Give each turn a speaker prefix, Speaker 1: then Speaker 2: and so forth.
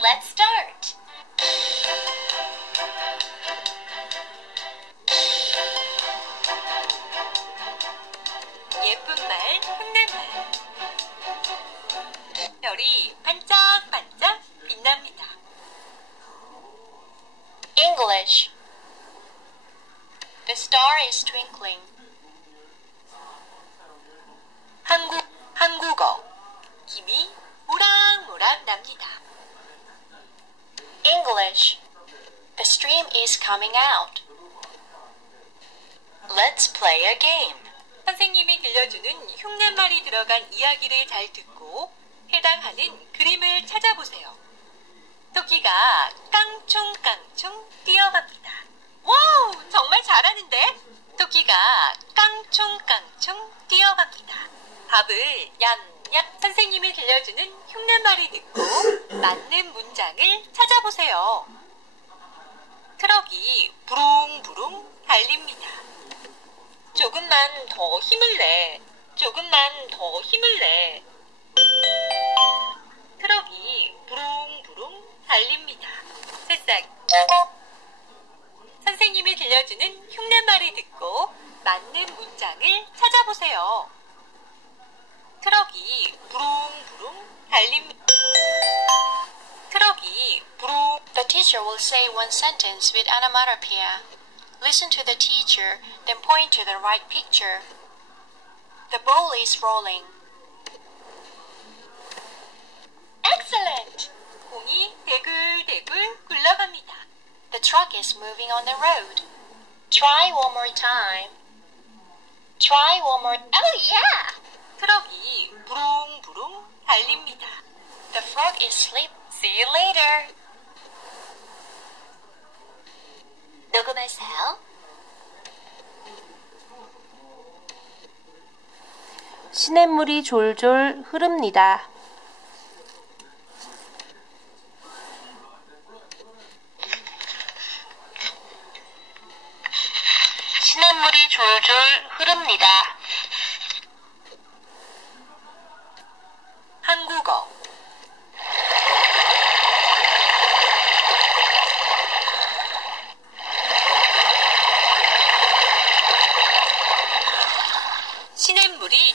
Speaker 1: Let's start.
Speaker 2: 예쁜 말, 흉내말. 별이 반짝반짝 빛납니다.
Speaker 1: English. The star is twinkling.
Speaker 2: 한국, 한국어. 김이 모락모락 납니다.
Speaker 1: English. The stream is coming out. Let's play a game.
Speaker 2: 선생님이 들려주는 흉내말이 들어간 이야기를 잘 듣고 해당하는 그림을 찾아보세요. 토끼가 깡총깡총 뛰어갑니다. 와우! 정말 잘하는데? 토끼가 깡총깡총 뛰어갑니다. 밥을 얌 얌 선생님이 들려주는 흉내말이 듣고 맞는 문장을 찾아보세요. 트럭이 부릉부릉 달립니다. 조금만 더 힘을 내. 조금만 더 힘을 내. 트럭이 부릉부릉 달립니다. 새싹. 선생님이 들려주는 흉내말이 듣고 맞는 문장을 찾아보세요.
Speaker 1: teacher will say one sentence with onomatopoeia. Listen to the teacher, then point to the right picture. The ball is rolling. Excellent!
Speaker 2: 공이 대굴대굴 굴러갑니다.
Speaker 1: The truck is moving on the road. Try one more time. Try one more. Oh, yeah!
Speaker 2: 트럭이 부릉부릉 달립니다.
Speaker 1: The frog is asleep. See you later. 녹음하세요.
Speaker 3: 시냇물이 졸졸 흐릅니다. 시냇물이 졸졸 흐릅니다.
Speaker 2: 우리